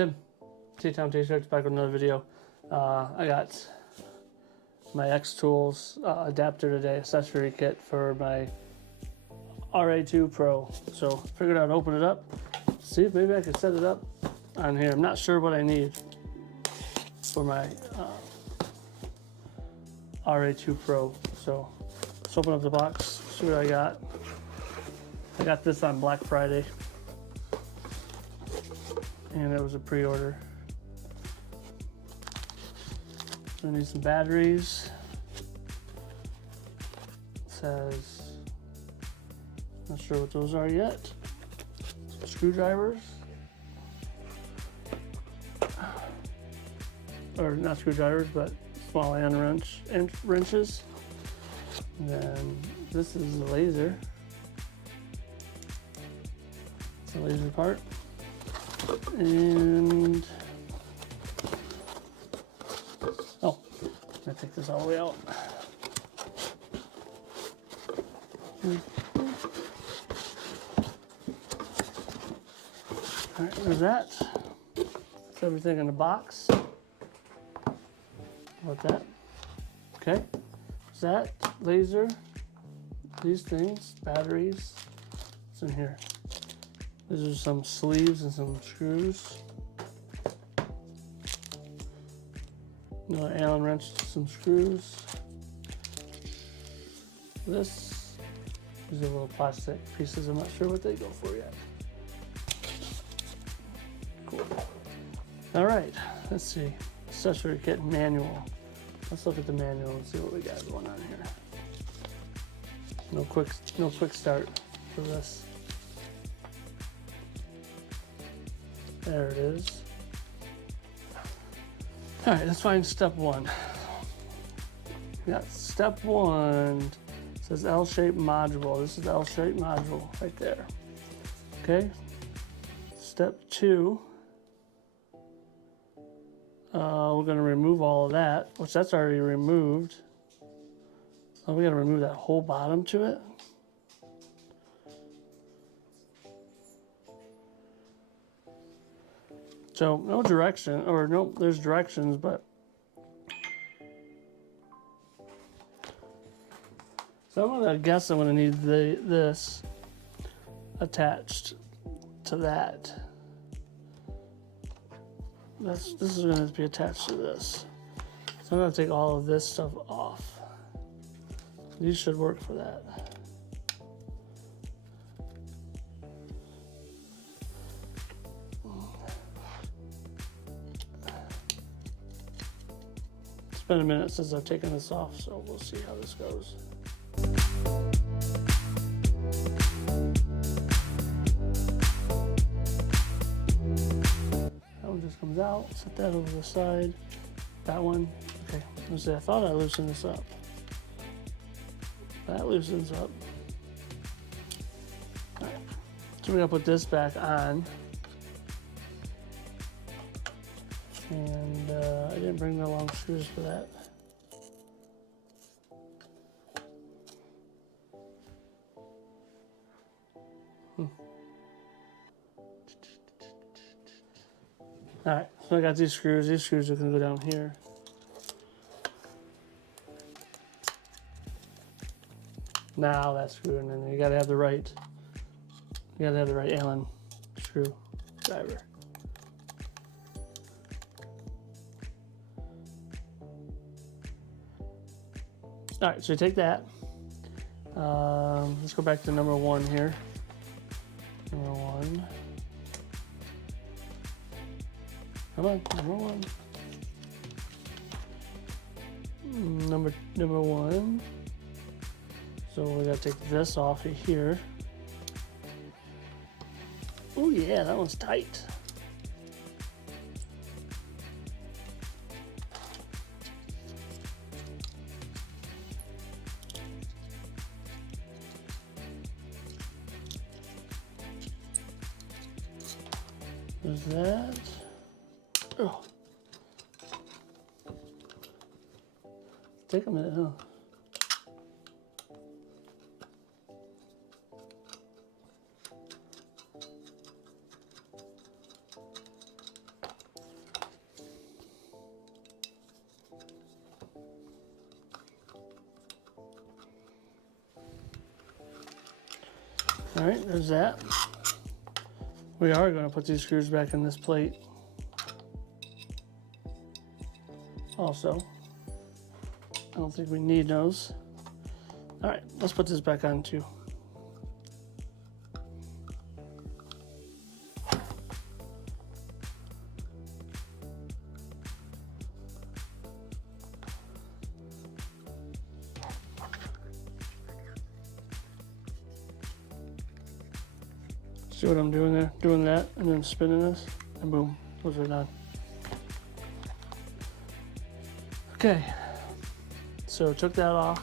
Tim, T-Town T-shirts, back with another video. I got my xTools adapter today, accessory kit for my RA2 Pro. So figured I'd open it up, see if maybe I could set it up on here. I'm not sure what I need for my RA2 Pro. So let's open up the box, see what I got. I got this on Black Friday, and it was a pre-order. I need some batteries. It says, not sure what those are yet. Screwdrivers, or not screwdrivers, but small end wrenches. And then this is a laser. It's a laser part. And oh, I'm gonna take this all the way out. All right, there's that. That's everything in the box. How about that? Okay, there's that laser, these things, batteries. What's in here? These are some sleeves and some screws. Another Allen wrench, some screws. These are little plastic pieces. I'm not sure what they go for yet. Cool. All right, let's see. Accessory kit manual. Let's look at the manual and see what we got going on here. No quick start for this. There it is. All right, let's find step one. We got step one. It says L-shaped module. This is the L-shaped module right there. Okay. Step two. We're going to remove all of that, which that's already removed. Oh, we got to remove that whole bottom to it. So no direction, or no, there's directions, but so I'm gonna guess I'm gonna need this attached to that. This is gonna be attached to this. So I'm gonna take all of this stuff off. These should work for that. It's been a minute since I've taken this off, so we'll see how this goes. That one just comes out. Set that over the side. That one, okay. I thought I loosened this up. That loosens up. All right. So we're gonna put this back on. And I didn't bring the long screws for that. All right, so I got these screws. These screws are gonna go down here. Now that screw, and then you gotta have the right Allen screwdriver. All right, so you take that. Let's go back to number one here. Number one. Come on, number one. Number one. So we gotta take this off of here. Oh yeah, that one's tight. There's that. Oh. Take a minute, huh? All right, there's that. We are going to put these screws back in this plate. Also, I don't think we need those. All right, let's put this back on too. See what I'm doing there? Doing that and then spinning this, and boom, those are done. Okay, so took that off.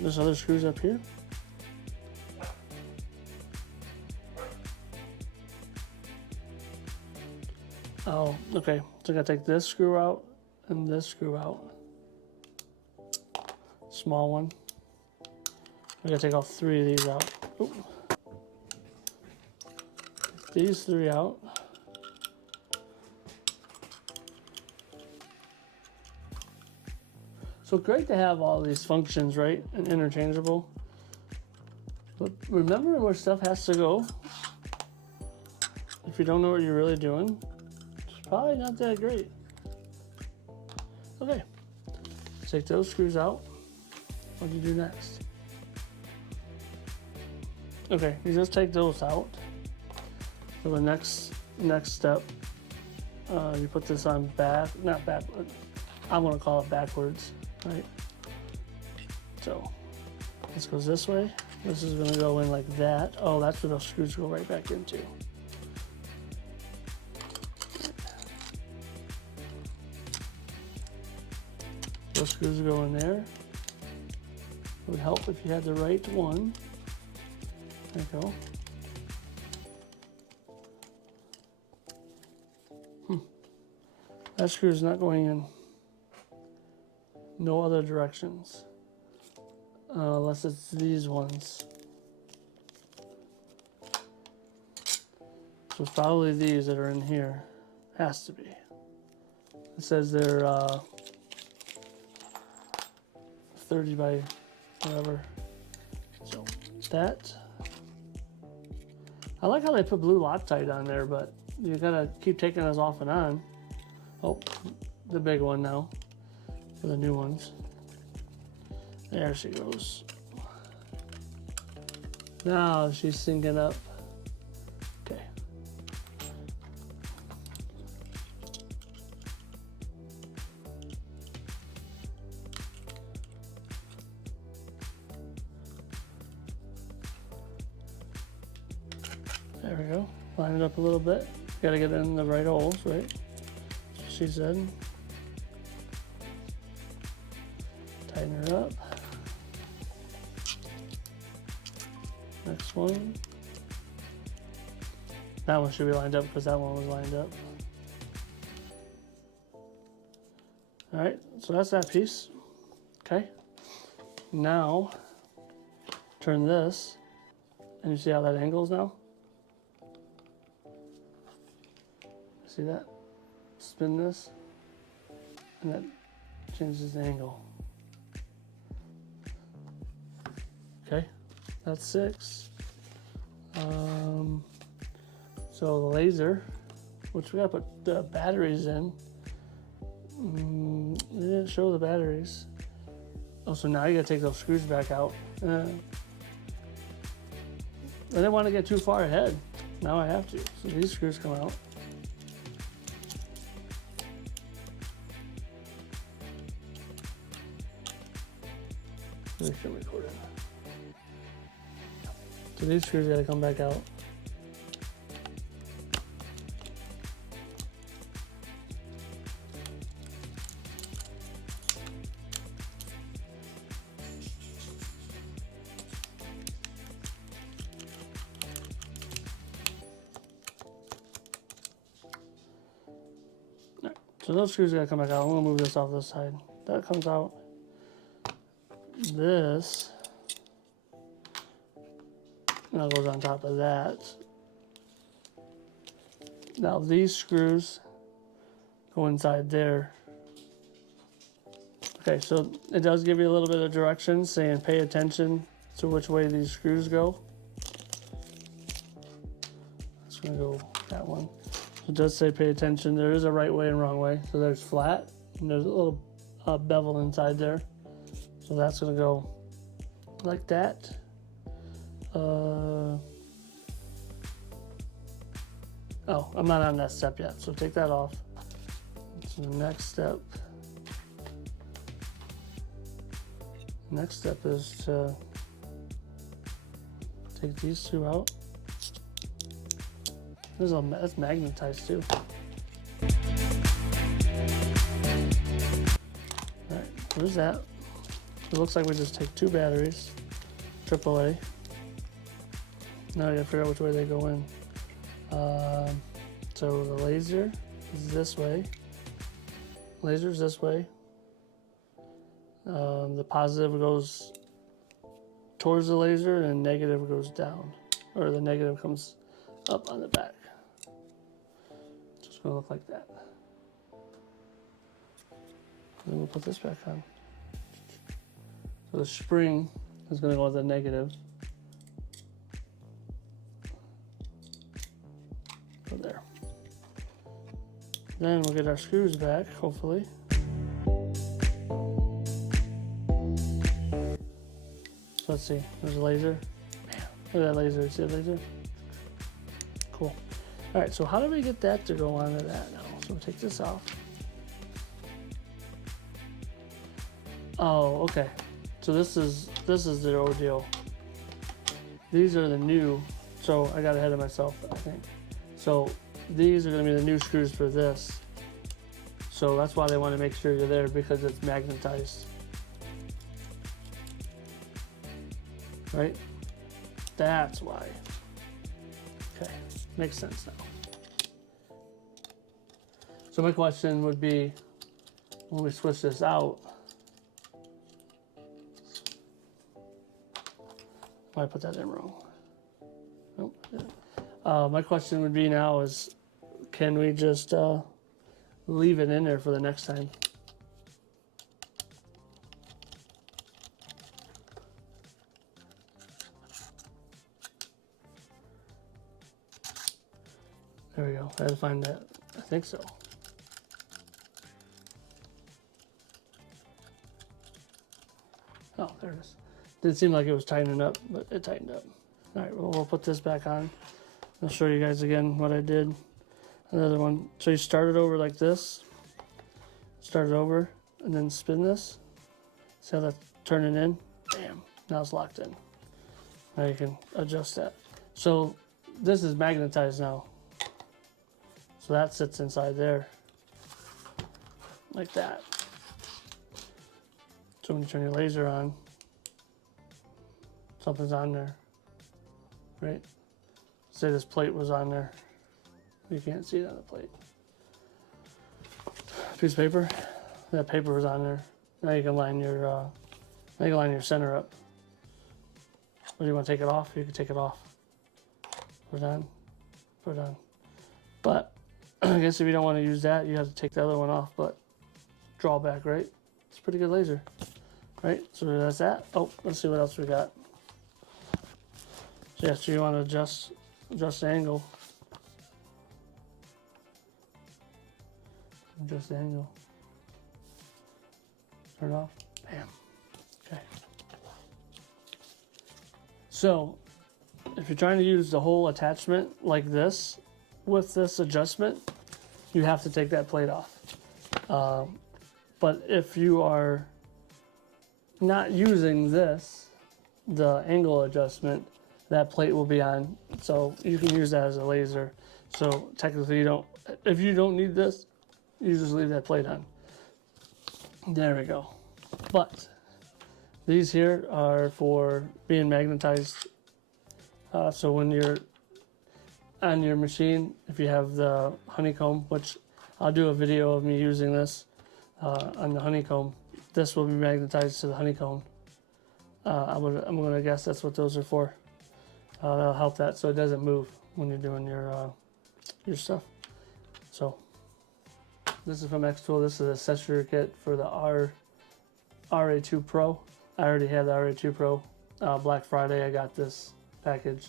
There's other screws up here. Oh, okay, so I gotta take this screw out and this screw out. Small one. I gotta take all 3 of these out. Oop. These 3 out. So great to have all these functions, right, and interchangeable. But remember where stuff has to go. If you don't know what you're really doing, it's probably not that great. Okay, take those screws out. What do you do next? Okay, you just take those out. So the next step, you put this on not backward. I want to call it backwards, right? So this goes this way. This is going to go in like that. Oh, that's where those screws go right back into. Those screws go in there. It would help if you had the right one. There you go. That screw is not going in no other directions unless it's these ones. So it's probably these that are in here. Has to be. It says they're 30 by whatever. So that. I like how they put blue Loctite on there, but you gotta keep taking those off and on. Oh, the big one now, for the new ones. There she goes. Now she's syncing up. Okay. There we go. Line it up a little bit. Gotta get it in the right holes, right? She said. Tighten her up. Next one. That one should be lined up because that one was lined up. Alright, so that's that piece. Okay. Now, turn this, and you see how that angles now? See that? Spin this, and that changes the angle. Okay, that's 6. So the laser, which we gotta put the batteries in. They didn't show the batteries. Oh, so now you gotta take those screws back out. I didn't want to get too far ahead. Now I have to. So these screws come out. So these screws gotta come back out. Right. So those screws gotta come back out. I'm gonna move this off this side. That comes out. This now goes on top of that. Now these screws go inside there. Okay, so it does give you a little bit of direction saying pay attention to which way these screws go. It's gonna go that one. It does say pay attention. There is a right way and wrong way. So there's flat, and there's a little bevel inside there. So that's gonna go like that. Oh, I'm not on that step yet, so take that off. So the next step is to take these two out. That's magnetized too. Alright, there's that. It looks like we just take 2 batteries, AAA. Now you gotta figure out which way they go in. So the laser is this way. Laser's this way. The positive goes towards the laser and negative goes down. Or the negative comes up on the back. It's gonna look like that. Then we'll put this back on. So the spring is gonna go with the negative. Go there. Then we'll get our screws back, hopefully. So let's see, there's a laser. Man, look at that laser, see that laser? Cool. All right, so how do we get that to go onto that now? So we'll take this off. Oh, okay. So this is the ordeal. These are the new, so I got ahead of myself, I think. So these are gonna be the new screws for this. So that's why they want to make sure you're there, because it's magnetized. Right? That's why. Okay, makes sense now. So my question would be, when we switch this out, I put that in wrong. Nope. My question would be now is, can we just leave it in there for the next time? There we go. I had to find that. I think so. Oh, there it is. Didn't seem like it was tightening up, but it tightened up. All right, well, we'll put this back on. I'll show you guys again what I did. Another one. So you start it over like this. Start it over, and then spin this. See how that's turning in? Bam. Now it's locked in. Now you can adjust that. So this is magnetized now. So that sits inside there. Like that. So when you turn your laser on, something's on there. Right? Say this plate was on there. You can't see it on the plate. Piece of paper. That paper was on there. Now you can line your center up. Or do you want to take it off? You can take it off. Put it on. Put it on. But I guess if you don't want to use that, you have to take the other one off. But drawback, right? It's a pretty good laser, right? So that's that. Oh, let's see what else we got. So yeah, so you want to adjust the angle. Adjust the angle. Turn it off. Bam. Okay. So if you're trying to use the whole attachment like this with this adjustment, you have to take that plate off. But if you are not using this, the angle adjustment, that plate will be on. So you can use that as a laser. So technically if you don't need this, you just leave that plate on. There we go. But these here are for being magnetized. So when you're on your machine, if you have the honeycomb, which I'll do a video of me using this on the honeycomb, this will be magnetized to the honeycomb. I'm gonna guess that's what those are for. That'll help that so it doesn't move when you're doing your stuff. So this is from xTool. This is an accessory kit for the RA2 Pro. I already had the RA2 Pro. Black Friday I got this package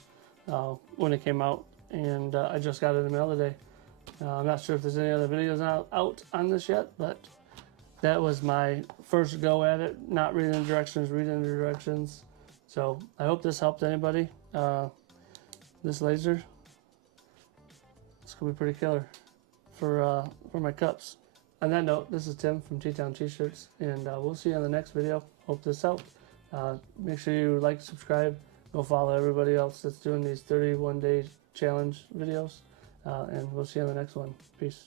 when it came out, and I just got it in the mail today. I'm not sure if there's any other videos out on this yet, but that was my first go at it. Not reading the directions, reading the directions. So I hope this helped anybody. This laser, it's gonna be pretty killer for my cups. On that note, this is Tim from T-Town T-Shirts, and we'll see you on the next video. Hope this helped. Make sure you like, subscribe, go follow everybody else that's doing these 31-day challenge videos, and we'll see you on the next one. Peace.